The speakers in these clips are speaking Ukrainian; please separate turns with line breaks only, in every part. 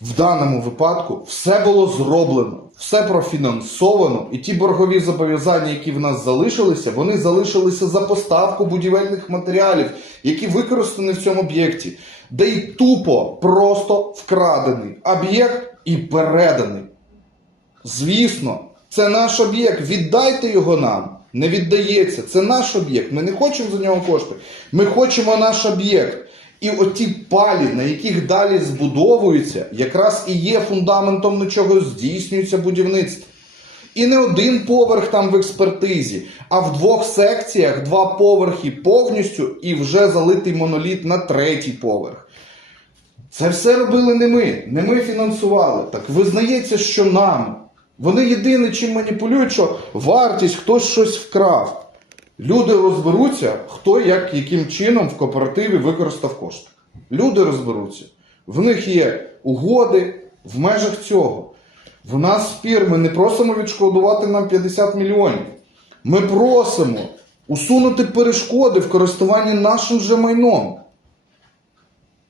В даному випадку все було зроблено, все профінансовано, і ті боргові зобов'язання, які в нас залишилися, вони залишилися за поставку будівельних матеріалів, які використані в цьому об'єкті, де й тупо просто вкрадений об'єкт і переданий. Звісно, це наш об'єкт. Віддайте його нам. Не віддається. Це наш об'єкт. Ми не хочемо за нього кошти. Ми хочемо наш об'єкт. І оті палі, на яких далі збудовуються, якраз і є фундаментом, на чого здійснюється будівництво. І не один поверх там в експертизі, а в двох секціях два поверхи повністю і вже залитий моноліт на третій поверх. Це все робили не ми, не ми фінансували. Так визнається, що нам. Вони єдине, чим маніпулюють, що вартість хтось щось вкрав. Люди розберуться, хто як, яким чином в кооперативі використав кошти. Люди розберуться. В них є угоди в межах цього. В нас спір, ми не просимо відшкодувати нам 50 мільйонів. Ми просимо усунути перешкоди в користуванні нашим же майном.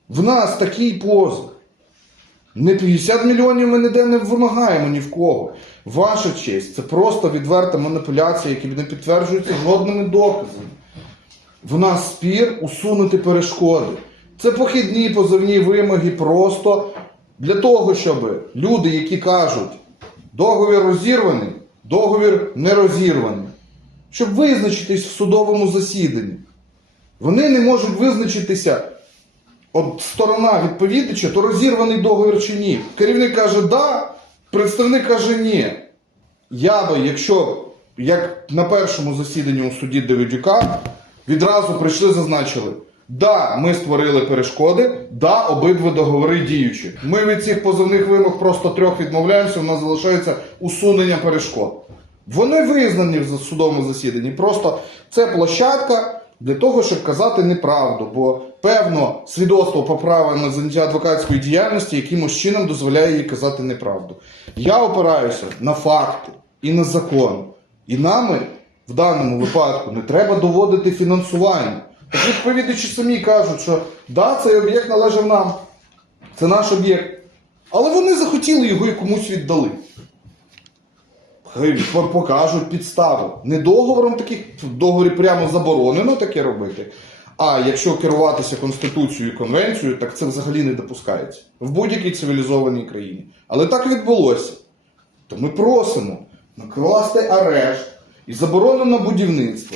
В нас такий позов. Не 50 мільйонів ми ніде не вимагаємо ні в кого. Ваша честь, це просто відверта маніпуляція, які не підтверджуються жодними доказами. В нас спір усунути перешкоди. Це похідні позовні вимоги просто для того, щоб люди, які кажуть, договір розірваний, договір не розірваний, щоб визначитись в судовому засіданні. Вони не можуть визначитися, от сторона відповідача, то розірваний договір чи ні. Керівник каже да, представник каже ні. Я би, якщо як на першому засіданні у суді Давидюка, відразу прийшли, зазначили. Да, ми створили перешкоди, да, обидва договори діючі. Ми від цих позовних вимог просто трьох відмовляємося, у нас залишається усунення перешкод. Вони визнані в судовому засіданні. Просто це площадка для того, щоб казати неправду, бо певно свідоцтво про право на заняття адвокатської діяльності якимось чином дозволяє їй казати неправду. Я опираюся на факти і на закон. І нами в даному випадку не треба доводити фінансування. Так відповідачі самі кажуть, що да, цей об'єкт належав нам, це наш об'єкт. Але вони захотіли його і комусь віддали. Покажуть підставу. Не договором таких в договорі прямо заборонено таке робити. А якщо керуватися Конституцією і Конвенцією, так це взагалі не допускається в будь-якій цивілізованій країні. Але так відбулося. То ми просимо накласти арешт і заборонено будівництво